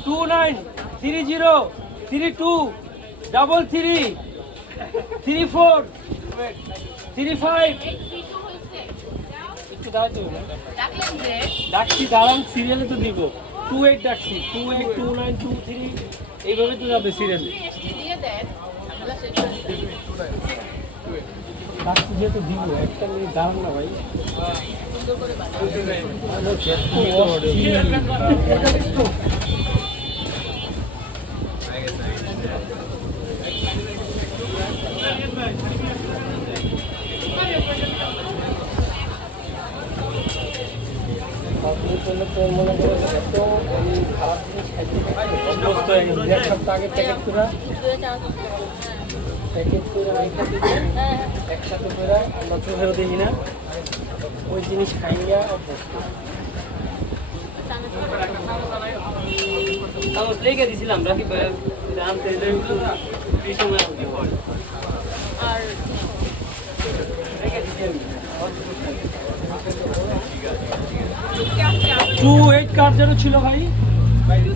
29 30 32 33 34 35 একটু দাঁড়াতে হবে ডাকছি দাঁড়ান সিরিয়ালে তো দিব 28 ডাকছি 28 29 23 এইভাবে তো যাবে সিরিয়ালে ডাকছি যেহেতু দিব একটা মিনিট দাঁড়ান না ভাই মনে করে এত খারাপ জিনিস খাইতে এক সপ্তাহ আগে প্যাকেট করে একসাথে করে আমরা চোখেও দেখি না ওই জিনিস খাইয়া লেগে দিয়েছিলাম রাখি আনতে এই সময় আর টু 8 কার যেন ছিল ভাই